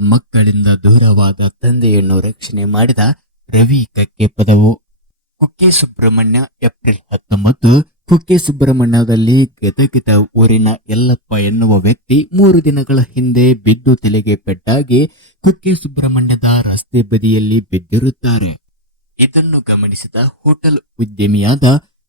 ಮಕ್ಕಳಿಂದ ದೂರವಾದ ತಂದೆಯನ್ನು ರಕ್ಷಣೆ ಮಾಡಿದ ರವಿ ಕಕ್ಕೆ ಪದವು ಕುಕ್ಕೆ ಸುಬ್ರಹ್ಮಣ್ಯ, ಏಪ್ರಿಲ್ ಹತ್ತೊಂಬತ್ತು. ಕುಕ್ಕೆ ಸುಬ್ರಹ್ಮಣ್ಯದಲ್ಲಿ ಗದಗಿದ ಊರಿನ ಯಲ್ಲಪ್ಪ ಎನ್ನುವ ವ್ಯಕ್ತಿ ಮೂರು ದಿನಗಳ ಹಿಂದೆ ಬಿದ್ದು ತಲೆಗೆ ಪೆಟ್ಟಾಗಿ ಕುಕ್ಕೆ ಸುಬ್ರಹ್ಮಣ್ಯದ ರಸ್ತೆ ಬದಿಯಲ್ಲಿ ಬಿದ್ದಿರುತ್ತಾರೆ. ಇದನ್ನು ಗಮನಿಸಿದ ಹೋಟೆಲ್ ಉದ್ಯಮಿಯಾದ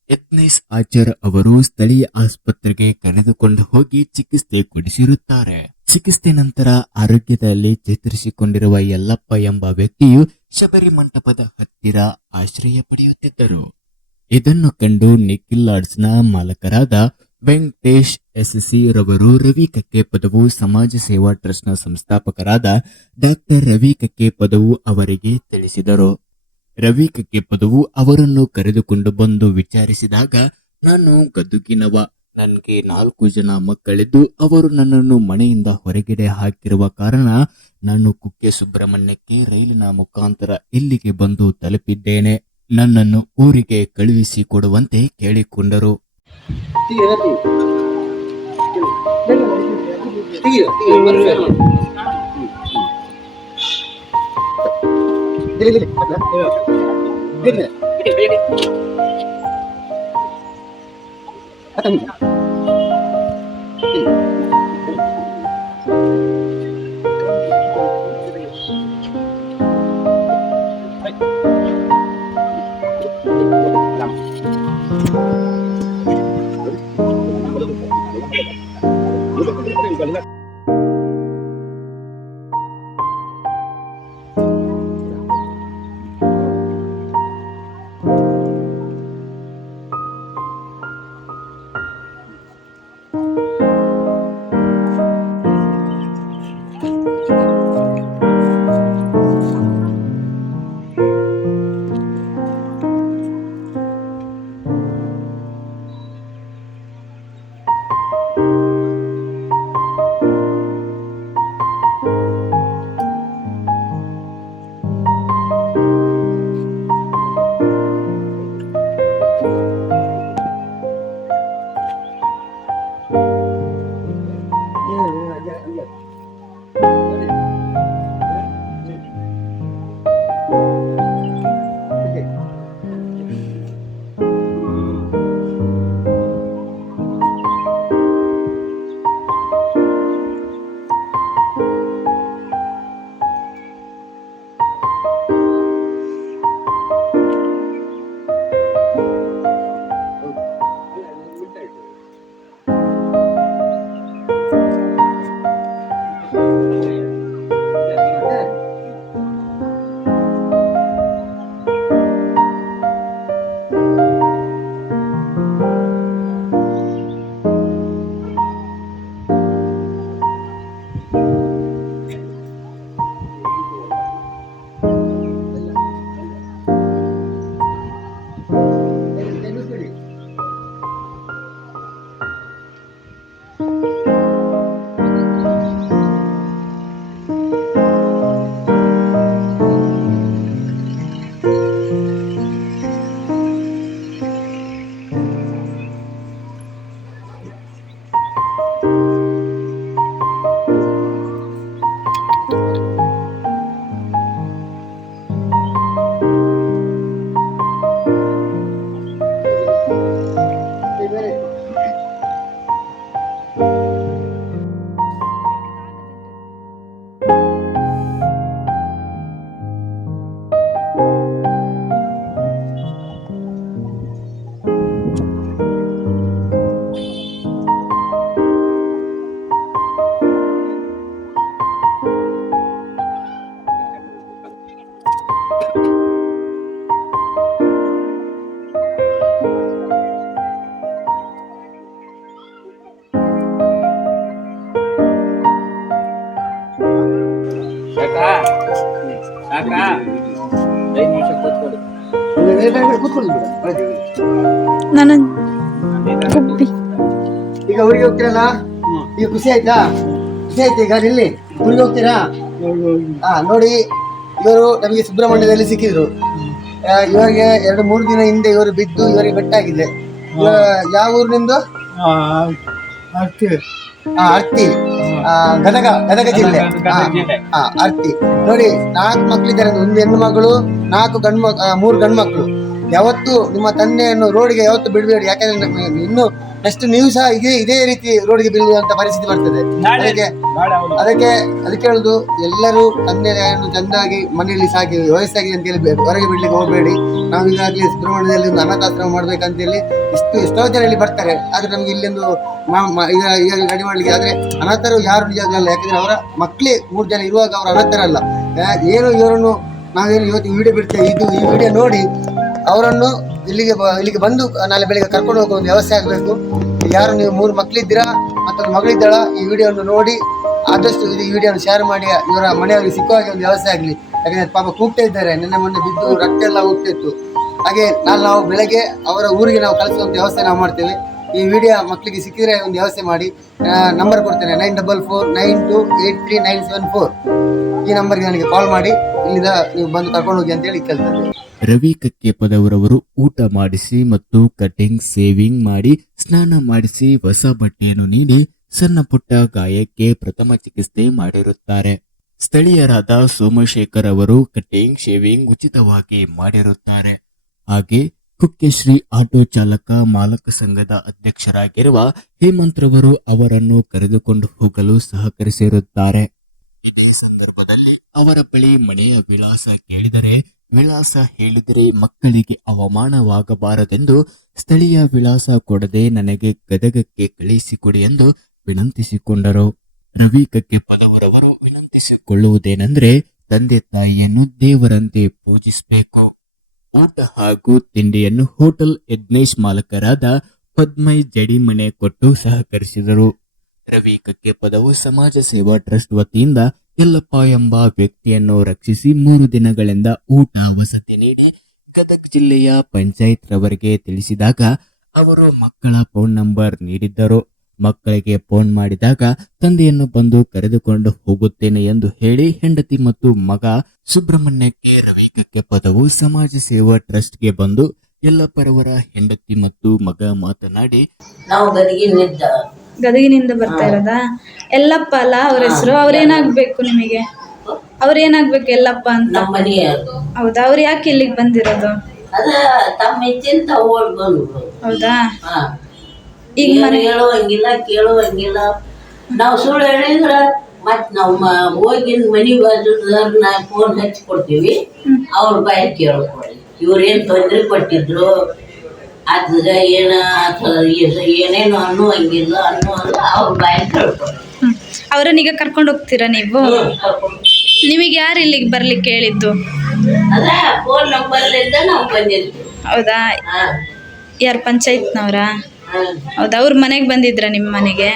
ಯತ್ನೇಸ್ ಆಚಾರ್ ಅವರು ಸ್ಥಳೀಯ ಆಸ್ಪತ್ರೆಗೆ ಕರೆದುಕೊಂಡು ಹೋಗಿ ಚಿಕಿತ್ಸೆ ಕೊಡಿಸಿರುತ್ತಾರೆ. ಚಿಕಿತ್ಸೆ ನಂತರ ಆರೋಗ್ಯದಲ್ಲಿ ಚೇತರಿಸಿಕೊಂಡಿರುವ ಯಲ್ಲಪ್ಪ ಎಂಬ ವ್ಯಕ್ತಿಯು ಶಬರಿ ಮಂಟಪದ ಹತ್ತಿರ ಆಶ್ರಯ ಪಡೆಯುತ್ತಿದ್ದರು. ಇದನ್ನು ಕಂಡು ನಿಖಿಲ್ ಲಾಡ್ಸ್ನ ಮಾಲಕರಾದ ವೆಂಕಟೇಶ್ ಎಸ್ಸಿ ರವರು ರವಿ ಕಕ್ಕೆ ಪದವು ಸಮಾಜ ಸೇವಾ ಟ್ರಸ್ಟ್ನ ಸಂಸ್ಥಾಪಕರಾದ ಡಾಕ್ಟರ್ ರವಿ ಕಕ್ಕೆ ಪದವು ಅವರಿಗೆ ತಿಳಿಸಿದರು. ರವಿ ಕಕ್ಕೆ ಪದವು ಅವರನ್ನು ಕರೆದುಕೊಂಡು ಬಂದು ವಿಚಾರಿಸಿದಾಗ, ನಾನು ಗದುಗಿನವ ನನಗೆ ನಾಲ್ಕು ಜನ ಮಕ್ಕಳಿದ್ದು ಅವರು ನನ್ನನ್ನು ಮನೆಯಿಂದ ಹೊರಗಡೆ ಹಾಕಿರುವ ಕಾರಣ ನಾನು ಕುಕ್ಕೆ ಸುಬ್ರಹ್ಮಣ್ಯಕ್ಕೆ ರೈಲಿನ ಮುಖಾಂತರ ಇಲ್ಲಿಗೆ ಬಂದು ತಲುಪಿದ್ದೇನೆ. ನನ್ನನ್ನು ಊರಿಗೆ ಕಳುಹಿಸಿ ಕೊಡುವಂತೆ ಕೇಳಿಕೊಂಡರು. ನನ್ನ ಗುಬ್ಬಿ ಈಗ ಊರಿಗೆ ಹೋಗ್ತೀರಲ್ಲ? ಈಗ ಖುಷಿ ಆಯ್ತಾ? ಖುಷಿ ಆಯ್ತಾ ಈಗ ಇಲ್ಲಿ? ಊರಿಗೆ ಹೋಗ್ತೀರಾ? ಹಾ ನೋಡಿ. ಇವರು ನಮಗೆ ಸುಬ್ರಹ್ಮಣ್ಯದಲ್ಲಿ ಸಿಕ್ಕಿದ್ರು. ಇವರಿಗೆ ಎರಡು ಮೂರು ದಿನ ಹಿಂದೆ ಇವರು ಬಿದ್ದು ಇವರಿಗೆ ಬೆಟ್ಟಾಗಿದೆ. ಯಾವ ಊರಿನಿಂದ ನಿಮ್ದು? ಅರ್ತಿ ಗದಗ ಗದಗ ಜಿಲ್ಲೆ. ಹಾ. ಅರ್ತಿ ನೋಡಿ ನಾಲ್ಕು ಮಕ್ಕಳಿದ್ದಾರೆ ಒಂದು ಹೆಣ್ಣು ಮಗಳು ನಾಲ್ಕು ಗಂಡು ಮೂರು ಗಂಡು ಮಕ್ಕಳು ಯಾವತ್ತು ನಿಮ್ಮ ತಂದೆಯನ್ನು ರೋಡ್ಗೆ ಯಾವತ್ತು ಬಿಡಬೇಡಿ. ಯಾಕಂದ್ರೆ ಇನ್ನು ನೆಕ್ಸ್ಟ್ ನೀವು ಸಹ ಇದೇ ಇದೇ ರೀತಿ ರೋಡ್ಗೆ ಬೀಳುವಂತ ಪರಿಸ್ಥಿತಿ ಬರ್ತದೆ. ಅದಕ್ಕೆ ಅದಕ್ಕೆ ಅದಕ್ಕೆ ಹೇಳುದು ಎಲ್ಲರೂ ತಂದೆಯನ್ನು ಚಂದಾಗಿ ಮನೆಯಲ್ಲಿ ಸಾಕಿ ವಯಸ್ಸಾಗಿದೆ ಅಂತ ಹೇಳಿ ಹೊರಗೆ ಬಿಡ್ಲಿಕ್ಕೆ ಹೋಗಬೇಡಿ. ನಾವು ಈಗಾಗಲೇ ಸುಬ್ರಹ್ಮಣ್ಯದಲ್ಲಿ ಒಂದು ಅನಾಥಾಶ್ರಮ ಮಾಡ್ಬೇಕಂತ ಹೇಳಿ ಇಷ್ಟು ಎಷ್ಟೋ ಜನ ಇಲ್ಲಿ ಬರ್ತಾರೆ. ಆದ್ರೆ ನಮ್ಗೆ ಇಲ್ಲೊಂದು ಈಗ ಈಗ ರೆಡಿ ಮಾಡ್ಲಿಕ್ಕೆ ಆದ್ರೆ ಅನಾಥರು ಯಾರು ನಿಜವಾಗ್ಲೂ ಅಲ್ಲ. ಯಾಕಂದ್ರೆ ಅವರ ಮಕ್ಕಳೇ ಮೂರು ಜನ ಇರುವಾಗ ಅವರು ಅನಾಥರಲ್ಲ. ಏನು ಇವರನ್ನು ನಾವೇನು ಇವತ್ತು ವಿಡಿಯೋ ಬಿಡ್ತೇವೆ. ಇದು ಈ ವಿಡಿಯೋ ನೋಡಿ ಅವರನ್ನು ಇಲ್ಲಿಗೆ ಇಲ್ಲಿಗೆ ಬಂದು ನಾಳೆ ಬೆಳಿಗ್ಗೆ ಕರ್ಕೊಂಡು ಹೋಗೋ ಒಂದು ವ್ಯವಸ್ಥೆ ಆಗಬೇಕು. ಯಾರು ನೀವು ಮೂರು ಮಕ್ಕಳಿದ್ದೀರಾ ಮತ್ತೊಂದು ಮಗಳಿದ್ದಾಳ, ಈ ವಿಡಿಯೋವನ್ನು ನೋಡಿ, ಆದಷ್ಟು ಈ ವಿಡಿಯೋನ ಶೇರ್ ಮಾಡಿ, ಇವರ ಮನೆಯವರಿಗೆ ಸಿಕ್ಕುವ ಹಾಗೆ ಒಂದು ವ್ಯವಸ್ಥೆ ಆಗಲಿ. ಯಾಕಂದರೆ ಪಾಪ ಕೂಗ್ತಾ ಇದ್ದಾರೆ, ನಿನ್ನೆ ಮೊನ್ನೆ ಬಿದ್ದು ರಕ್ತ ಎಲ್ಲ ಹೋಗ್ತಾ ಇತ್ತು. ಹಾಗೆ ನಾನು ನಾವು ಬೆಳಗ್ಗೆ ಅವರ ಊರಿಗೆ ನಾವು ಕಳಿಸುವಂಥ ವ್ಯವಸ್ಥೆ ನಾವು ಮಾಡ್ತೇವೆ. ಈ ವಿಡಿಯೋ ಮಕ್ಕಳಿಗೆ ಸಿಕ್ಕಿದರೆ ಒಂದು ವ್ಯವಸ್ಥೆ ಮಾಡಿ. ನಂಬರ್ ಕೊಡ್ತೇನೆ nine double four nine two eight three nine seven four ಈ ನಂಬರ್ಗೆ ನನಗೆ ಕಾಲ್ ಮಾಡಿ, ಇಲ್ಲಿಂದ ನೀವು ಬಂದು ಕರ್ಕೊಂಡು ಹೋಗಿ ಅಂತೇಳಿ ಕೇಳ್ತಾರೆ ರವಿ ಕಕ್ಕೇಪದವರವರು ಊಟ ಮಾಡಿಸಿ ಮತ್ತು ಕಟಿಂಗ್ ಸೇವಿಂಗ್ ಮಾಡಿ, ಸ್ನಾನ ಮಾಡಿಸಿ, ಹೊಸ ಬಟ್ಟೆಯನ್ನು ನೀಡಿ, ಸಣ್ಣ ಪುಟ್ಟ ಗಾಯಕ್ಕೆ ಪ್ರಥಮ ಚಿಕಿತ್ಸೆ ಮಾಡಿರುತ್ತಾರೆ. ಸ್ಥಳೀಯರಾದ ಸೋಮಶೇಖರ್ ಅವರು ಕಟಿಂಗ್ ಶೇವಿಂಗ್ ಉಚಿತವಾಗಿ ಮಾಡಿರುತ್ತಾರೆ. ಹಾಗೆ ಕುಕ್ಕೆಶ್ರೀ ಆಟೋ ಚಾಲಕ ಮಾಲಕ ಸಂಘದ ಅಧ್ಯಕ್ಷರಾಗಿರುವ ಹೇಮಂತ್ರವರು ಅವರನ್ನು ಕರೆದುಕೊಂಡು ಹೋಗಲು ಸಹಕರಿಸಿರುತ್ತಾರೆ. ಸಂದರ್ಭದಲ್ಲಿ ಅವರ ಬಳಿ ಮನೆಯ ವಿಳಾಸ ಕೇಳಿದರೆ ವಿಳಾಸ ಹೇಳಿದರೆ ಮಕ್ಕಳಿಗೆ ಅವಮಾನವಾಗಬಾರದೆಂದು ಸ್ಥಳೀಯ ವಿಳಾಸ ಕೊಡದೆ ನನಗೆ ಗದಗಕ್ಕೆ ಕಳುಹಿಸಿಕೊಡಿ ಎಂದು ವಿನಂತಿಸಿಕೊಂಡರು. ರವಿ ಪದವರವರು ವಿನಂತಿಸಿಕೊಳ್ಳುವುದೇನೆಂದರೆ ತಂದೆ ತಾಯಿಯನ್ನು ದೇವರಂತೆ ಪೂಜಿಸಬೇಕು. ಊಟ ಹಾಗೂ ತಿಂಡಿಯನ್ನು ಹೋಟೆಲ್ ಯಜ್ಞೇಶ್ ಮಾಲಕರಾದ ಪದ್ಮೈ ಜಡಿಮಣೆ ಕೊಟ್ಟು ಸಹಕರಿಸಿದರು. ರವಿ ಕಕ್ಕೆಪದವು ಸಮಾಜ ಸೇವಾ ಟ್ರಸ್ಟ್ ವತಿಯಿಂದ ಯಲ್ಲಪ್ಪ ಎಂಬ ವ್ಯಕ್ತಿಯನ್ನು ರಕ್ಷಿಸಿ ಮೂರು ದಿನಗಳಿಂದ ಊಟ ವಸತಿ ನೀಡಿ ಗದಗ ಜಿಲ್ಲೆಯ ಪಂಚಾಯತ್ ರವರಿಗೆ ತಿಳಿಸಿದಾಗ ಅವರು ಮಕ್ಕಳ ಫೋನ್ ನಂಬರ್ ನೀಡಿದ್ದರು. ಮಕ್ಕಳಿಗೆ ಫೋನ್ ಮಾಡಿದಾಗ ತಂದೆಯನ್ನು ಬಂದು ಕರೆದುಕೊಂಡು ಹೋಗುತ್ತೇನೆ ಎಂದು ಹೇಳಿ ಹೆಂಡತಿ ಮತ್ತು ಮಗ ಸುಬ್ರಹ್ಮಣ್ಯಕ್ಕೆ ರವಿ ಕಕ್ಕೆಪದವು ಸಮಾಜ ಸೇವಾ ಟ್ರಸ್ಟ್ಗೆ ಬಂದು ಯಲ್ಲಪ್ಪರವರ ಹೆಂಡತಿ ಮತ್ತು ಮಗ ಮಾತನಾಡಿ ನಾವು ಗದಗಿನಿಂದ ಗದಗಿನಿಂದ ಬರ್ತಾ ಇರೋದಾ? ಎಲ್ಲಪ್ಪ ಅಲ್ಲ ಅವ್ರ ಹೆಸರು? ಅವ್ರೇನಾಗ್ಬೇಕು ನಿಮಗೆ? ಅವ್ರೇನಾಗ್ಬೇಕು ಎಲ್ಲಪ್ಪ ಅಂತ? ನಮ್ಮ ಮನೆಯವರು. ಹೌದಾ? ಅವ್ರು ಯಾಕೆ ಇಲ್ಲಿಗೆ ಬಂದಿರೋದು? ಅದ ತಮ್ಮ ಓಡ್ ಬಂದ್ರು ಹೌದಾ? ಹಾ. ಈಗ ಏನು ಮನೆ ಹೇಳುವಂಗಿಲ್ಲ ಕೇಳುವಂಗಿಲ್ಲ. ನಾವು ಸುಳ್ಳು ಹೇಳಿದ್ರ ಮತ್ ನಾವು ಮ- ಹೋಗಿ ಮನಿ ಬಾಜುದವ್ರನ್ನ ಫೋನ್ ಹಚ್ಚಿ ಕೊಡ್ತೀವಿ ಅವ್ರ ಬಾಯಿ ಕೇಳ್ಕೊಳ್ಳಿ. ಇವ್ರೇನ್ ತೊಂದ್ರೆ ಕೊಟ್ಟಿದ್ರು ಅದ್ಗ ಏನ ಅಥವಾ ಏನೇನು ಅನ್ನುವಂಗಿಲ್ಲ ಅನ್ನುವಲ್ಲ ಅವ್ರ ಬಾಯಿ ಕೇಳ್ಕೊಡಿ ಹ್ಮ್. ಅವ್ರನ್ನೀಗ ಕರ್ಕೊಂಡು ಹೋಗ್ತೀರಾ ನೀವು? ನಿಮಗೆ ಯಾರು ಇಲ್ಲಿಗೆ ಬರ್ಲಿಕ್ಕೆ ಹೇಳಿದ್ದು? ಹೌದಾ? ಯಾರು ಪಂಚಾಯತ್ನವರಾ? ಹೌದಾ ಅವ್ರ ಮನೆಗೆ ಬಂದಿದ್ರ ನಿಮ್ಮ ಮನೆಗೆ?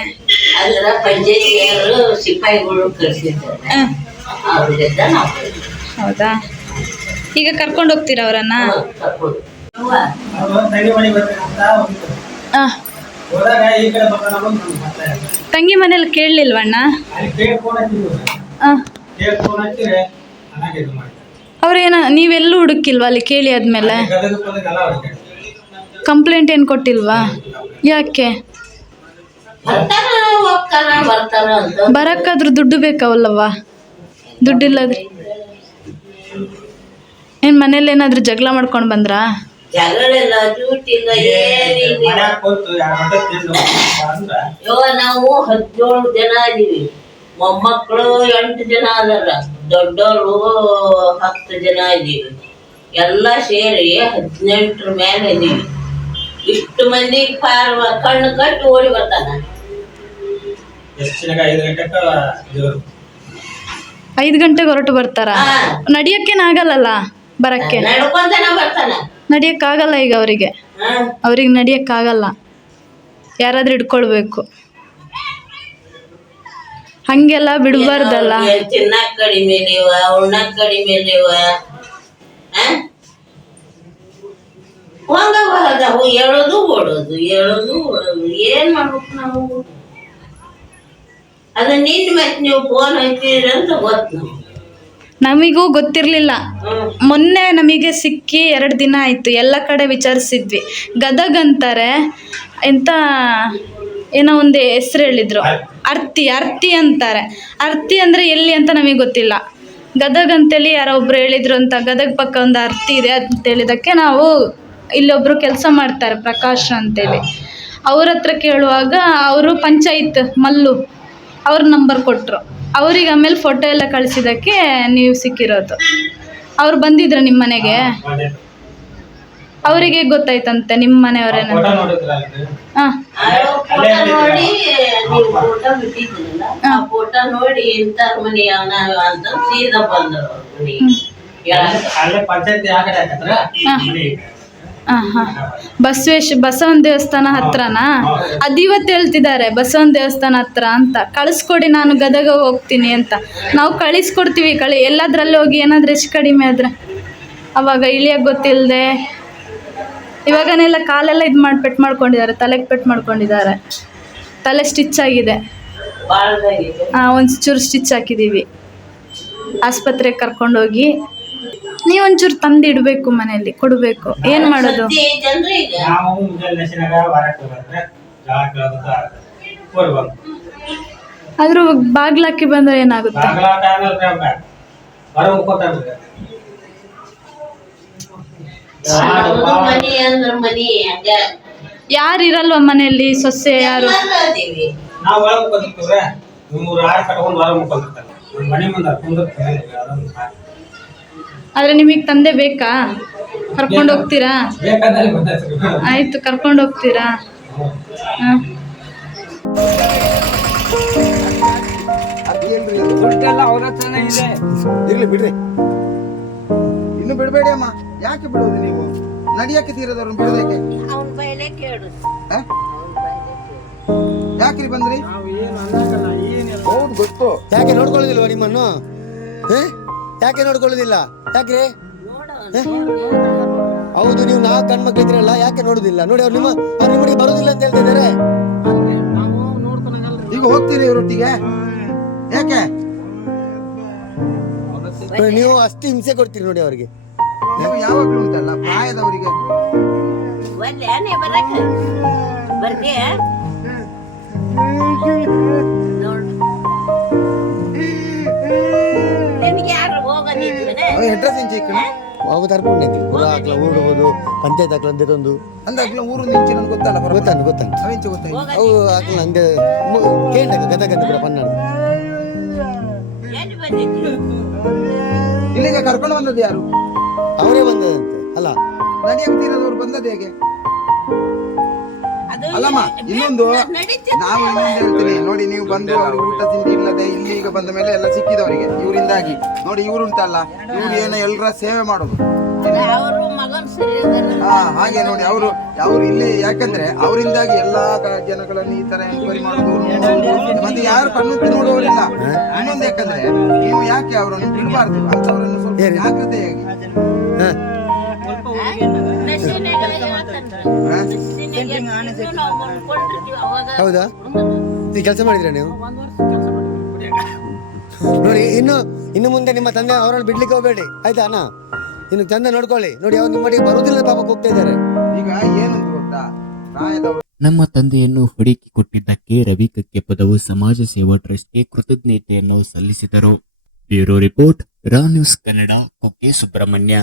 ಹೌದಾ? ಈಗ ಕರ್ಕೊಂಡು ಹೋಗ್ತೀರಾ ಅವರನ್ನ? ಹಾಂ. ತಂಗಿ ಮನೇಲಿ ಕೇಳಲಿಲ್ವಣ್ಣ ಅವ್ರೇನ ನೀವೆಲ್ಲೂ ಹುಡುಕಿಲ್ವಾ ಅಲ್ಲಿ ಕೇಳಿ ಆದ್ಮೇಲೆ? ಕಂಪ್ಲೇಂಟ್ ಏನು ಕೊಟ್ಟಿಲ್ವಾ? ಯಾಕೆ? ಬರಕ್ಕಾದ್ರೂ ದುಡ್ಡು ಬೇಕಾವಲ್ಲವ್ವ? ದುಡ್ಡಿಲ್ಲಾದ್ರೆ ಏನು ಮನೇಲಿ ಏನಾದರೂ ಜಗಳ ಮಾಡ್ಕೊಂಡು ಬಂದ್ರಾ? ಜಗಳಿಲ್ಲ ಏನಿಲ್ಲ ಇವ ನಾವು ಹದಿನೇಳು ಜನ ಇದೀವಿ. ಮೊಮ್ಮಕ್ಕಳು ಎಂಟು ಜನ ಅದಾರ ದೊಡ್ಡವರು ಹತ್ತು ಜನ ಇದೀವಿ. ಎಲ್ಲ ಸೇರಿ ಹದಿನೆಂಟರ ಮೇಲೆ ಇದೀವಿ. ಇಷ್ಟು ಮಂದಿ ಪಾರ್ ಕಣ್ಣು ಕಟ್ಟಿ ಓಡಿ ಬರ್ತಾನ. ಐದು ಗಂಟೆಗೆ ಹೊರಟು ಬರ್ತಾರ? ನಡಿಯಕ್ಕೆ ನಡಿಯೋಕ್ಕೇನಾಗಲ್ಲಲ್ಲ ಬರಕ್ಕೆ? ನಡ್ಕೊಂತಾನ ಬರ್ತಾನ. ನಡಿಯೋಕ್ಕಾಗಲ್ಲ ಈಗ ಅವರಿಗೆ. ಅವ್ರಿಗೆ ನಡಿಯೋಕ್ಕಾಗಲ್ಲ. ಯಾರಾದ್ರೂ ಇಟ್ಕೊಳ್ಬೇಕು ಹಂಗೆಲ್ಲ ಬಿಡಬಾರ್ದಲ್ಲ. ತಿನ್ನಕ್ ಕಡಿಮೆ ಇಲ್ಲಿವ ಉಣ್ಣಕ್ ಕಡಿಮೆ ಇಲ್ಲಿವ. ಹಂಗ ಹೇಳೋದು ಓಡೋದು ಹೇಳೋದು ಓಡೋದು. ಏನ್ ಮಾಡ್ಬೇಕು ನಾವು? ಅದ ನಿನ್ನ ಮತ್ತೆ ನೀವು ಫೋನ್ ಹಚ್ಚಿದ್ರಂತ ಗೊತ್ತು ನಮ್ಗೆ. ನಮಿಗೂ ಗೊತ್ತಿರಲಿಲ್ಲ. ಮೊನ್ನೆ ನಮಗೆ ಸಿಕ್ಕಿ ಎರಡು ದಿನ ಆಯಿತು, ಎಲ್ಲ ಕಡೆ ವಿಚಾರಿಸಿದ್ವಿ. ಗದಗ ಅಂತಾರೆ ಎಂಥ ಏನೋ ಒಂದು ಹೆಸ್ರು ಹೇಳಿದ್ರು. ಅರ್ತಿ ಅರ್ತಿ ಅಂತಾರೆ. ಅರ್ತಿ ಅಂದರೆ ಎಲ್ಲಿ ಅಂತ ನಮಗೆ ಗೊತ್ತಿಲ್ಲ. ಗದಗ ಅಂತೇಳಿ ಯಾರೋ ಒಬ್ರು ಹೇಳಿದ್ರು ಅಂತ, ಗದಗ ಪಕ್ಕ ಒಂದು ಅರ್ತಿ ಇದೆ ಅಂತ ಹೇಳಿದಕ್ಕೆ ನಾವು ಇಲ್ಲೊಬ್ಬರು ಕೆಲಸ ಮಾಡ್ತಾರೆ, ಪ್ರಕಾಶ್ ಅಂತೇಳಿ. ಅವ್ರ ಹತ್ರ ಕೇಳುವಾಗ, ಅವರು ಪಂಚಾಯತ್ ಮಲ್ಲು, ಅವ್ರ ನಂಬರ್ ಕೊಟ್ಟರು ಅವ್ರಿಗೆ ಆಮೇಲೆ ಫೋಟೋ ಎಲ್ಲ ಕಳಿಸಿದಕ್ಕೆ ನೀವು ಸಿಕ್ಕಿರೋದು. ಅವ್ರು ಬಂದಿದ್ರು ನಿಮ್ಮ ಮನೆಗೆ. ಅವರಿಗೆ ಗೊತ್ತಾಯ್ತಂತೆ ನಿಮ್ಮ ಮನೆಯವರೇನ ಫೋಟೋ ನೋಡಿದ್ರ ಹಾಂ. ಹಾಂ ಹಾಂ ಬಸವೇಶ್ ಬಸವನ ದೇವಸ್ಥಾನ ಹತ್ರನಾ? ಅದು ಇವತ್ತು ಹೇಳ್ತಿದ್ದಾರೆ ಬಸವನ ದೇವಸ್ಥಾನ ಹತ್ರ ಅಂತ. ಕಳಿಸ್ಕೊಡಿ ನಾನು ಗದಗ ಹೋಗ್ತೀನಿ ಅಂತ. ನಾವು ಕಳಿಸ್ಕೊಡ್ತೀವಿ ಕಳಿ ಎಲ್ಲದರಲ್ಲಿ ಹೋಗಿ ಏನಾದರೂ ಹೆಚ್ಚು ಕಡಿಮೆ ಆದರೆ. ಅವಾಗ ಇಳಿಯೋಕೆ ಗೊತ್ತಿಲ್ಲದೆ ಇವಾಗನೆಲ್ಲ ಕಾಲೆಲ್ಲ ಇದು ಮಾಡಿ ಪೆಟ್ ಮಾಡ್ಕೊಂಡಿದ್ದಾರೆ ತಲೆಗೆ ಪೆಟ್ ಮಾಡ್ಕೊಂಡಿದ್ದಾರೆ. ತಲೆ ಸ್ಟಿಚ್ ಆಗಿದೆ. ಹಾಂ ಒಂದು ಚೂರು ಸ್ಟಿಚ್ ಹಾಕಿದ್ದೀವಿ ಆಸ್ಪತ್ರೆಗೆ ಕರ್ಕೊಂಡೋಗಿ. ನೀವು ಒಂಚೂರು ತಂದು ಇಡಬೇಕು ಮನೆಯಲ್ಲಿ ಕೊಡಬೇಕು. ಏನು ಮಾಡೋದು? ನಾವು ಮುಂಜಾನೆ ವಾರಕ್ಕೆ ಹೋಗಂದ್ರೆ ಆದ್ರೂ ಬಾಗ್ಲಾಕಿ ಬಂದ್ರೆ ಏನಾಗುತ್ತೆ? ಬಾಗಲ ಟೈಮಲ್ಲಿ ಅವ್ಕ ಹೊರ ಮುಕ್ಕೋತಾರ ಅದು ಮನಿ ಅಂದ್ರ ಮನಿ ಹಂಗ. ಯಾರು ಇರಲ್ವ ಮನೆಯಲ್ಲಿ? ಸೊಸೆ ಯಾರು? ಎಲ್ಲಾರು ಅದೀವಿ. ನಾವು ಒಳಗೆ ಮುಕ್ಕೋತಿರ್ತೀವ್ರೆ ಮೂರು ಆರು ಕಟ್ಕೊಂಡು ಹೊರ ಮುಕ್ಕೋತಿರ್ತಾರೆ ಮನೆ ಮುಂದೆ ಕುಂದಿರ್ತೀವಿ ಅದೊಂದು ಸಾಕು. ಆದ್ರೆ ನಿಮಗೆ ತಂದೆ ಬೇಕಾ? ಕರ್ಕೊಂಡು ಹೋಗ್ತೀರಾ? ಆಯ್ತು ಕರ್ಕೊಂಡು ಹೋಗ್ತೀರಾ? ಹಾಂ. ಇರ್ಲಿ ಬಿಡ್ರಿ. ಇನ್ನು ಬಿಡಬೇಡಿ ಅಮ್ಮ. ಯಾಕೆ ಬಿಡೋದು ನೀವು? ನಡಿಯಕ್ಕೆ ತೀರದವ್ರನ್ನ ಬಿಡೋದಕ್ಕೆ. ಅವನ ಬಯಲೇ ಕೇಳು. ಆ? ಯಾಕ್ರಿ ಬಂದ್ರಿ? ಹೌದು ಗೊತ್ತು. ಯಾಕೆ ನೋಡ್ಕೊಳ್ಳೋದಿಲ್ವ ನಿಮ್ಮನ್ನು? ಹ? ಯಾಕೆ ನೋಡ್ಕೊಳ್ಳೋದಿಲ್ಲ? ಯಾಕ್ರಿ? ಹೌದು ನೀವು ನಾಲ್ಕು ಗಂಡ್ಮಕ್ಳು ಇದ್ರಲ್ಲ ಯಾಕೆ ನೋಡುದಿಲ್ಲ? ನೋಡಿ ಅವ್ರು ನಿಮ್ಮ ಅವ್ರು ನಿಮ್ಮೊಟ್ಟಿಗೆ ಬರೋದಿಲ್ಲ ಅಂತ ಹೇಳ್ತಾ ಇದ್ದಾರೆ ಈಗ ಹೋಗ್ತೀರಿ ಇವರೊಟ್ಟಿಗೆ ಯಾಕೆ? ನೀವು ಅಷ್ಟು ಹಿಂಸೆ ಕೊಡ್ತೀರಿ ನೋಡಿ ಅವ್ರಿಗೆ. ನೀವು ಯಾವಾಗ್ಲೂ ಉಂಟಲ್ಲ ಪ್ರಾಯದವರಿಗೆ ಬರ್ತೀಯ? ಹೋಗೋದಿದ್ರೆ ಅಡ್ರೆಸ್ ಇಂಚೆ ಇಕ್ಕಣ ಅವು ತರ್ಕೊಂಡೆ ಊರು ಹಾಕ್ಲ ಊಡುವುದು ಪಂಚಾಯತ್ ಹಾಕ್ಲ ಅಂತ ಒಂದು ಅಂದಾಗ್ಲೂ ಊರು ನಿಂಚೆ ನನ್ಗೆ ಗೊತ್ತಲ್ಲ ಬರೋಬ್ಬರಿ. ಗೊತ್ತಾನು ಗೊತ್ತಾನು ಅವ ಇಂಚೆ ಗೊತ್ತಾಯ್ತು? ಅವು ಹಾಕ್ಲ ಹಂಗೆ ಕೇಂಡ ಗದ ಗದ ಕೂಡ ಪನ್ನಾಡು ಎಲ್ಲಿ ಇಲ್ಲಿಗೆ ಕರ್ಕೊಂಡು ಬಂದದ್ದು ಯಾರು? ಅವರೇ ಬಂದದಂತೆ ಅಲ್ಲ. ನಡಿಯಕ್ಕೆ ತೀರದವ್ರು ಬಂದದ್ದು ಹೇಗೆ? ಅದು ಅಲ್ಲಮ್ಮ ಇನ್ನೊಂದು ನಾವು ಇನ್ನೊಂದು ಹೇಳ್ತೀನಿ. ನೋಡಿ ನೀವು ಬಂದು ಊಟ ತಿಂಡಿ ಇಲ್ಲದೆ ಇಲ್ಲಿ ಈಗ ಬಂದ ಮೇಲೆ ಎಲ್ಲ ಸಿಕ್ಕಿದವರಿಗೆ ಇವರಿಂದಾಗಿ. ನೋಡಿ ಇವ್ರು ಉಂಟಲ್ಲ ಇವ್ರು ಏನೋ ಎಲ್ಲರ ಸೇವೆ ಮಾಡೋದು. ಅವರು ಮಗನ್ ಸರಿ ಇದಾರೆ. ಹಾ ಹಾಗೆ ನೋಡಿ ಅವರು ಅವ್ರು ಇಲ್ಲಿ ಯಾಕಂದ್ರೆ ಅವರಿಂದಾಗಿ ಎಲ್ಲಾ ಜನಗಳಲ್ಲಿ ಜನಗಳನ್ನು ಈ ತರ ಎನ್ಕ್ವೈರಿ ಮಾಡೋದು. ಮತ್ತೆ ಯಾರು ಕಣ್ಣು ನೋಡುವವರಿಲ್ಲ. ಇನ್ನೊಂದು ಯಾಕಂದ್ರೆ ನೀವು ಯಾಕೆ ಅವರನ್ನು ಬಿಡಬಾರ್ದು ಅಂತವರನ್ನು ಸ್ವಲ್ಪ ಜಾಗ್ರತೆಯಾಗಿ. ಹೌದಾ? ಈ ಕೆಲಸ ಮಾಡಿದ್ರ ನೀವು? ನೋಡಿ ಇನ್ನು ಇನ್ನು ಮುಂದೆ ನಿಮ್ಮ ತಂದೆ ಅವರನ್ನು ಬಿಡ್ಲಿಕ್ಕೆ ಹೋಗ್ಬೇಡಿ. ಆಯ್ತಾ ಅಣ್ಣ? ಇನ್ನು ತಂದೆ ನೋಡ್ಕೊಳ್ಳಿ. ನೋಡಿ ಅವ್ರು ಮಡಿಗೆ ಬರುವುದಿಲ್ಲ ಪಾಪಕ್ಕೆ ಹೋಗ್ತಾ ಇದ್ದಾರೆ. ಈಗ ಏನಂತ ಗೊತ್ತಾ? ನಮ್ಮ ತಂದೆಯನ್ನು ಹುಡುಕಿ ಕೊಟ್ಟಿದ್ದಕ್ಕೆ ರವಿ ಕಕ್ಕೆಪ್ಪದವು ಸಮಾಜ ಸೇವಾ ಟ್ರಸ್ಟ್ಗೆ ಕೃತಜ್ಞತೆಯನ್ನು ಸಲ್ಲಿಸಿದರು. Bureau report Raa news Kannada Kukke Subrahmanya.